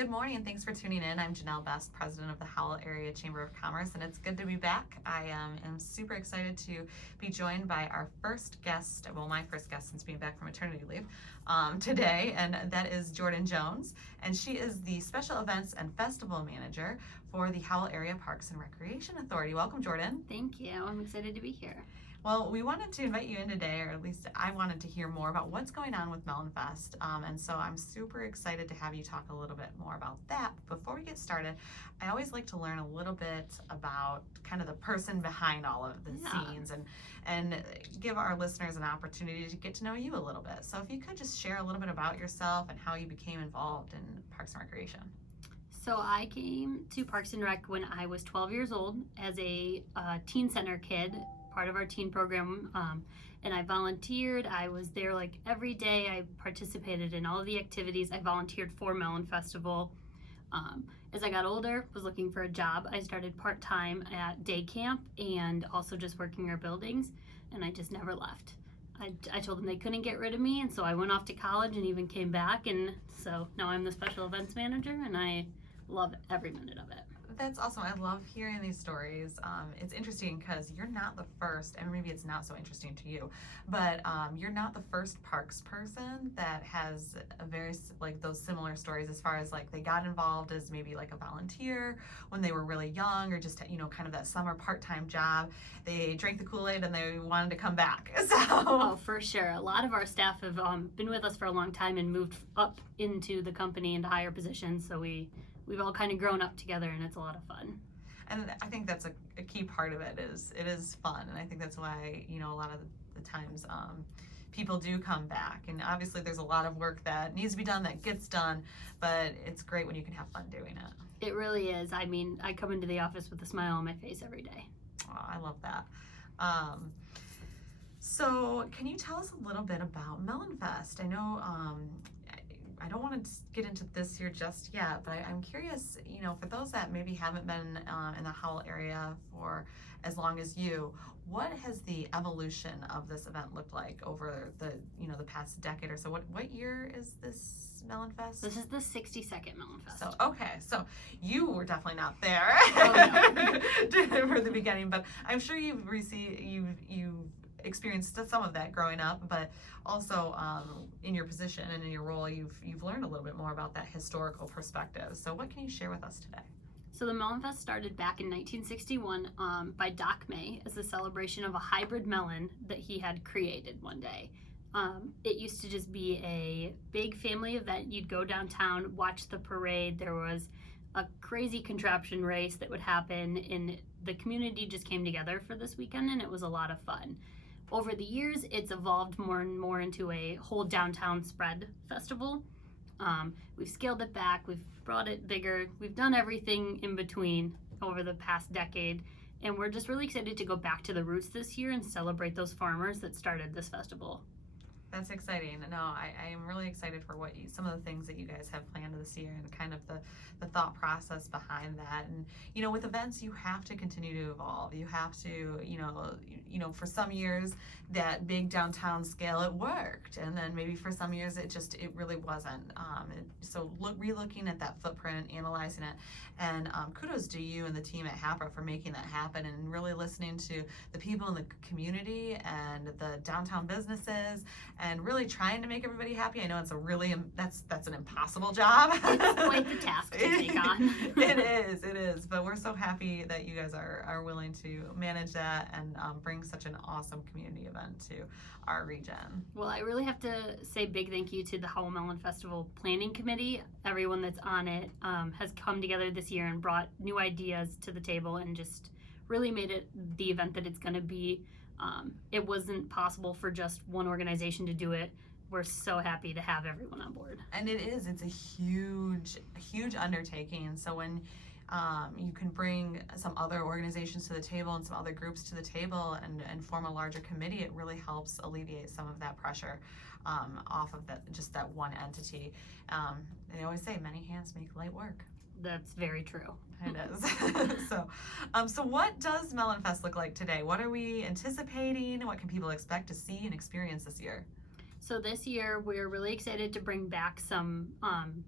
Good morning and thanks for tuning in. I'm Janelle Best, President of the Howell Area Chamber of Commerce, and it's good to be back. I am super excited to be joined by our first guest, well, my first guest since being back from maternity leave today, and that is Jordan Jones, and she is the Special Events and Festival Manager for the Howell Area Parks and Recreation Authority. Welcome, Jordan. Thank you. I'm excited to be here. Well, we wanted to invite you in today, or at least I wanted to hear more about what's going on with Melon Fest. And so I'm super excited to have you talk a little bit more about that. Before we get started, I always like to learn a little bit about kind of the person behind all of the scenes and give our listeners an opportunity to get to know you a little bit. So if you could just share a little bit about yourself and how you became involved in Parks and Recreation. So I came to Parks and Rec when I was 12 years old as a teen center kid, part of our teen program, and I volunteered. I was there like every day. I participated in all of the activities. I volunteered for Melon Festival. As I got older, was looking for a job. I started part-time at day camp and also just working our buildings, and I just never left. I told them they couldn't get rid of me, and so I went off to college and even came back, and so now I'm the special events manager, and I love every minute of it. That's awesome. I love hearing these stories. It's interesting because you're not the first, and maybe it's not so interesting to you, but you're not the first parks person that has a very like those similar stories as far as like they got involved as maybe like a volunteer when they were really young, or just kind of that summer part-time job. They drank the Kool-Aid and they wanted to come back. So oh, for sure. A lot of our staff have been with us for a long time and moved up into the company into higher positions. So we've all kind of grown up together, and it's a lot of fun. And I think that's a key part of it is fun, and I think that's why a lot of the times people do come back. And obviously there's a lot of work that needs to be done that gets done, but it's great when you can have fun doing it. It really is. I mean, I come into the office with a smile on my face every day. Oh, I love that. So can you tell us a little bit about Melon Fest? I know I don't want to get into this here just yet, but I'm curious, for those that maybe haven't been in the Howell area for as long as you, what has the evolution of this event looked like over the past decade or so? What year is this Melon Fest? This is the 62nd Melon Fest. So you were definitely not there for the beginning, but I'm sure you've experienced some of that growing up, but also in your position and in your role, you've learned a little bit more about that historical perspective. So what can you share with us today? So the Melon Fest started back in 1961 by Doc May as a celebration of a hybrid melon that he had created one day. It used to just be a big family event. You'd go downtown, watch the parade. There was a crazy contraption race that would happen, and the community just came together for this weekend, and it was a lot of fun. Over the years, it's evolved more and more into a whole downtown spread festival. We've scaled it back, we've brought it bigger, we've done everything in between over the past decade, and we're just really excited to go back to the roots this year and celebrate those farmers that started this festival. That's exciting. No, I am really excited for some of the things that you guys have planned this year and kind of the thought process behind that. And with events, you have to continue to evolve. You have to, for some years that big downtown scale it worked, and then maybe for some years it really wasn't. So re-looking at that footprint, analyzing it, and kudos to you and the team at HAPRA for making that happen and really listening to the people in the community and the downtown businesses, and really trying to make everybody happy. I know it's that's an impossible job. It's quite the task to take on. It is, but we're so happy that you guys are willing to manage that and bring such an awesome community event to our region. Well, I really have to say big thank you to the Howell Melon Festival Planning Committee. Everyone that's on it has come together this year and brought new ideas to the table and just really made it the event that it's going to be. It wasn't possible for just one organization to do it. We're so happy to have everyone on board. And it's a huge undertaking. So when you can bring some other organizations to the table and some other groups to the table and form a larger committee, it really helps alleviate some of that pressure off of that one entity. They always say many hands make light work. That's very true. It is. So what does Melon Fest look like today? What are we anticipating? What can people expect to see and experience this year? So this year we're really excited to bring back some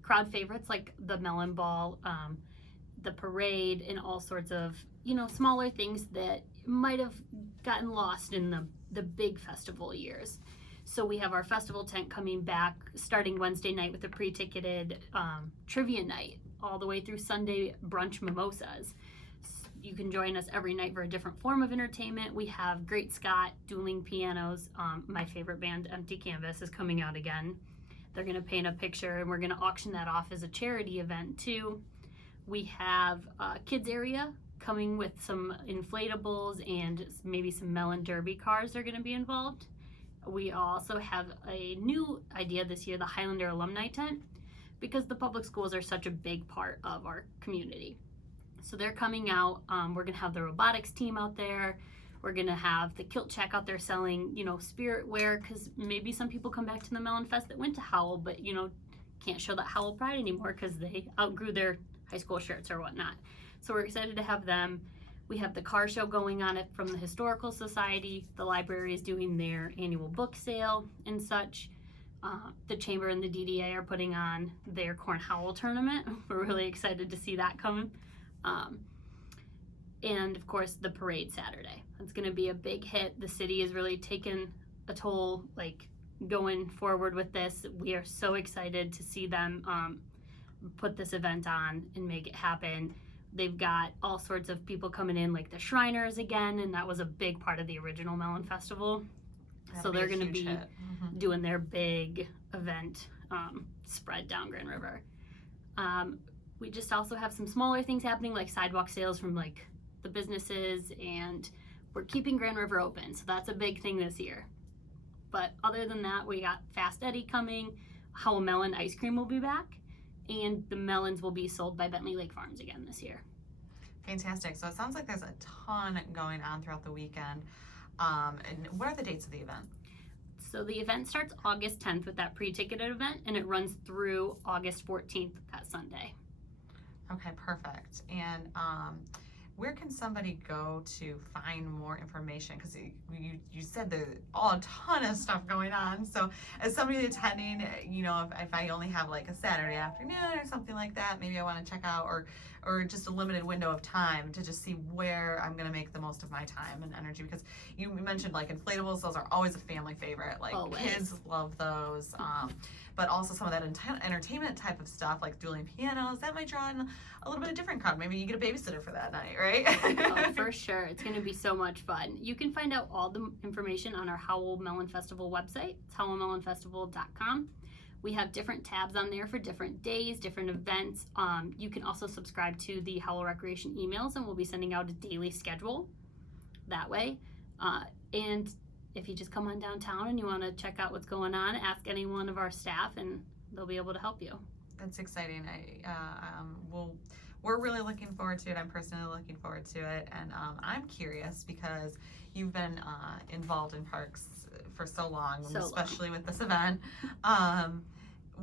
crowd favorites like the Melon Ball, the parade, and all sorts of smaller things that might have gotten lost in the big festival years. So we have our festival tent coming back starting Wednesday night with a pre-ticketed trivia night all the way through Sunday brunch mimosas. You can join us every night for a different form of entertainment. We have Great Scott, dueling pianos. My favorite band, Empty Canvas, is coming out again. They're going to paint a picture, and we're going to auction that off as a charity event too. We have a kids area coming with some inflatables and maybe some Melon Derby cars are going to be involved. We also have a new idea this year, the Highlander Alumni Tent, because the public schools are such a big part of our community. So they're coming out. We're going to have the robotics team out there. We're going to have the Kilt Check out there selling, spirit wear, because maybe some people come back to the Melon Fest that went to Howell, but, can't show that Howell pride anymore because they outgrew their high school shirts or whatnot. So we're excited to have them. We have the car show going on it from the Historical Society. The library is doing their annual book sale and such. The Chamber and the DDA are putting on their Corn Howell tournament. We're really excited to see that come. And of course the parade Saturday. It's going to be a big hit. The city is really taken a toll, going forward with this. We are so excited to see them put this event on and make it happen. They've got all sorts of people coming in, like the Shriners again, and that was a big part of the original Melon Festival. So they're going to be doing their big event spread down Grand River. We just also have some smaller things happening, like sidewalk sales from the businesses, and we're keeping Grand River open, so that's a big thing this year. But other than that, we got Fast Eddie coming, Howell Melon ice cream will be back, and the melons will be sold by Bentley Lake Farms again this year. Fantastic. So it sounds like there's a ton going on throughout the weekend. And what are the dates of the event? So the event starts August 10th with that pre-ticketed event, and it runs through August 14th, that Sunday. Okay, perfect. And where can somebody go to find more information? Because you said there's a ton of stuff going on. So as somebody attending, if I only have a Saturday afternoon or something like that, maybe I want to check out, or just a limited window of time to just see where I'm going to make the most of my time and energy. Because you mentioned inflatables, those are always a family favorite. Always. Kids love those. But also some of that entertainment type of stuff, like dueling pianos, that might draw in a little bit of different crowd. Maybe you get a babysitter for that night, right? Oh, for sure. It's going to be so much fun. You can find out all the information on our Howell Melon Festival website. It's howellmelonfestival.com. We have different tabs on there for different days, different events. You can also subscribe to the Howell Recreation emails, and we'll be sending out a daily schedule that way. And if you just come on downtown and you want to check out what's going on, ask any one of our staff and they'll be able to help you. That's exciting. We're really looking forward to it. I'm personally looking forward to it. And I'm curious because you've been involved in parks for so long, especially with this event.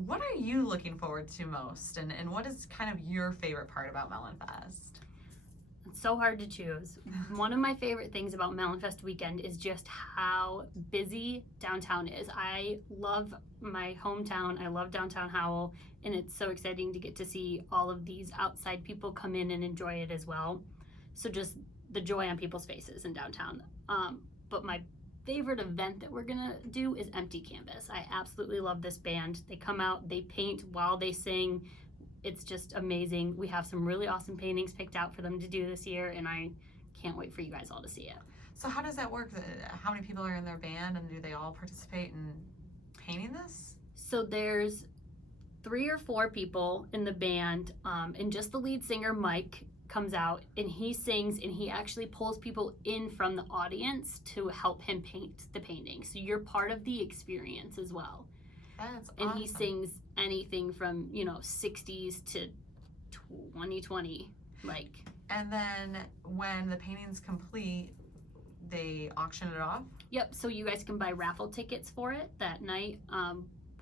What are you looking forward to most? And what is kind of your favorite part about Melon Fest? It's so hard to choose. One of my favorite things about Melon Fest weekend is just how busy downtown is. I love my hometown. I love downtown Howell, and it's so exciting to get to see all of these outside people come in and enjoy it as well. So just the joy on people's faces in downtown. But my favorite event that we're gonna do is Empty Canvas. I absolutely love this band. They come out, they paint while they sing. It's just amazing. We have some really awesome paintings picked out for them to do this year, and I can't wait for you guys all to see it. So how does that work? How many people are in their band, and do they all participate in painting this? So there's 3 or 4 people in the band, and just the lead singer, Mike, comes out, and he sings, and he actually pulls people in from the audience to help him paint the painting. So you're part of the experience as well. That's and awesome. He sings anything from 60s to 2020, And then when the painting's complete, they auction it off? Yep. So you guys can buy raffle tickets for it that night.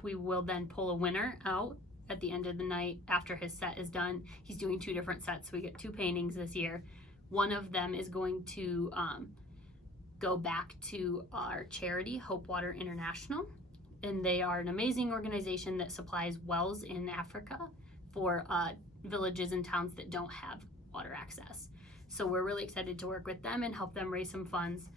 We will then pull a winner out at the end of the night after his set is done. He's doing 2 different sets, so we get 2 paintings this year. One of them is going to go back to our charity, Hope Water International. and they are an amazing organization that supplies wells in Africa for villages and towns that don't have water access. So we're really excited to work with them and help them raise some funds.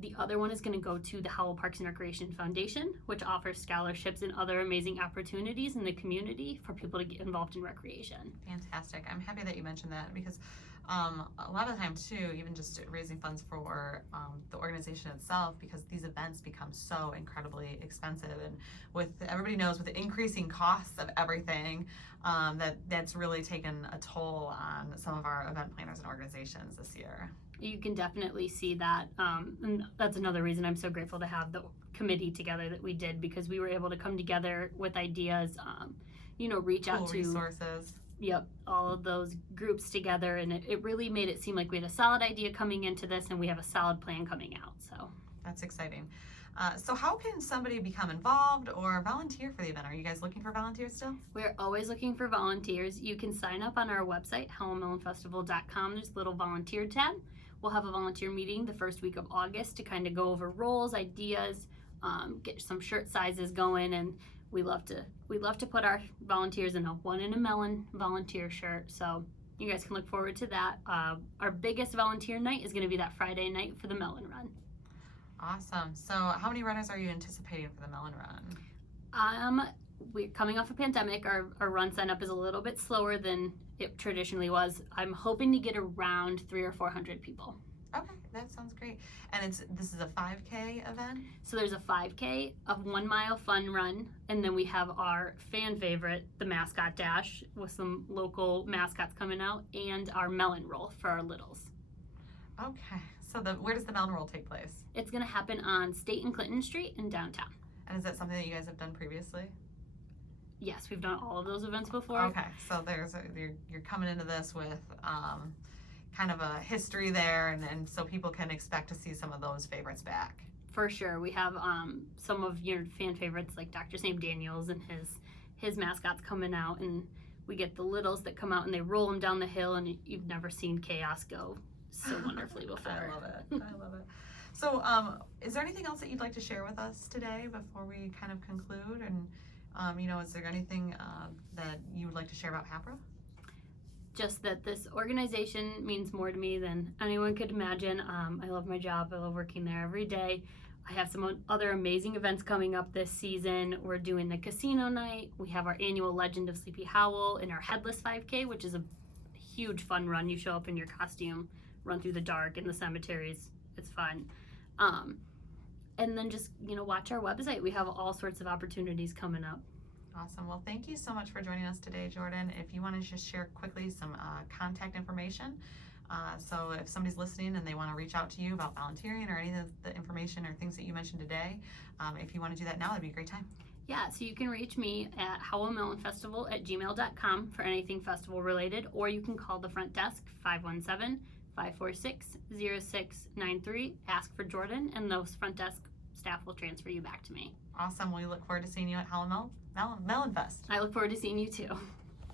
The other one is going to go to the Howell Parks and Recreation Foundation, which offers scholarships and other amazing opportunities in the community for people to get involved in recreation. Fantastic. I'm happy that you mentioned that because a lot of the time too, even just raising funds for the organization itself, because these events become so incredibly expensive, and with everybody knows with the increasing costs of everything, that's really taken a toll on some of our event planners and organizations this year. You can definitely see that, and that's another reason I'm so grateful to have the committee together that we did, because we were able to come together with ideas, reach out to resources. Yep, all of those groups together, and it really made it seem like we had a solid idea coming into this, and we have a solid plan coming out. So that's exciting. So how can somebody become involved or volunteer for the event? Are you guys looking for volunteers still? We're always looking for volunteers. You can sign up on our website, howellmelonfestival.com. There's a little volunteer tab. We'll have a volunteer meeting the first week of August to kind of go over roles, ideas, get some shirt sizes going, and we love to put our volunteers in a one in a melon volunteer shirt. So you guys can look forward to that. Our biggest volunteer night is going to be that Friday night for the Melon Run. Awesome. So how many runners are you anticipating for the Melon Run? We're coming off a pandemic. Our run sign up is a little bit slower than it traditionally was. I'm hoping to get around 300 or 400 people. Okay, that sounds great. And this is a 5K event? So there's a 5K, a 1 mile fun run, and then we have our fan favorite, the mascot dash, with some local mascots coming out, and our melon roll for our littles. Okay, so where does the melon roll take place? It's going to happen on State and Clinton Street in downtown. And is that something that you guys have done previously? Yes, we've done all of those events before. Okay, so you're coming into this with kind of a history there, and so people can expect to see some of those favorites back. For sure. We have some of your fan favorites like Dr. Sam Daniels and his mascots coming out, and we get the littles that come out and they roll them down the hill, and you've never seen chaos go so wonderfully before. I love it. I love it. So is there anything else that you'd like to share with us today before we kind of conclude? And is there anything that you would like to share about HAPRA? Just that this organization means more to me than anyone could imagine. I love my job. I love working there every day. I have some other amazing events coming up this season. We're doing the casino night. We have our annual Legend of Sleepy Howell and our Headless 5K, which is a huge fun run. You show up in your costume, run through the dark in the cemeteries. It's fun. And then just, watch our website. We have all sorts of opportunities coming up. Awesome. Well, thank you so much for joining us today, Jordan. If you want to just share quickly some contact information. So if somebody's listening and they want to reach out to you about volunteering or any of the information or things that you mentioned today, if you want to do that now, that'd be a great time. Yeah, so you can reach me at howellmelonfestival@gmail.com for anything festival related, or you can call the front desk, 517-546-0693. Ask for Jordan, and those front desk staff will transfer you back to me. Awesome. We look forward to seeing you at Howell Melon Fest. I look forward to seeing you too.